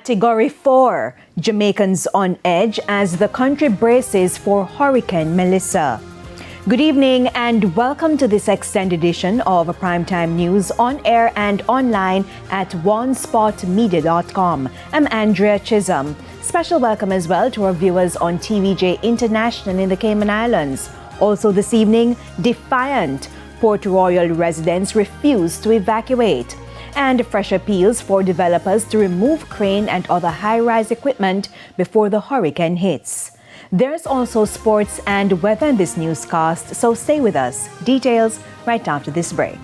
Category 4, Jamaicans on edge as the country braces for Hurricane Melissa. Good evening and welcome to this extended edition of Primetime News on air and online at onespotmedia.com. I'm Andrea Chisholm. Special welcome as well to our viewers on TVJ International in the Cayman Islands. Also this evening, defiant Port Royal residents refuse to evacuate. And fresh appeals for developers to remove crane and other high-rise equipment before the hurricane hits. There's also sports and weather in this newscast, so stay with us. Details right after this break.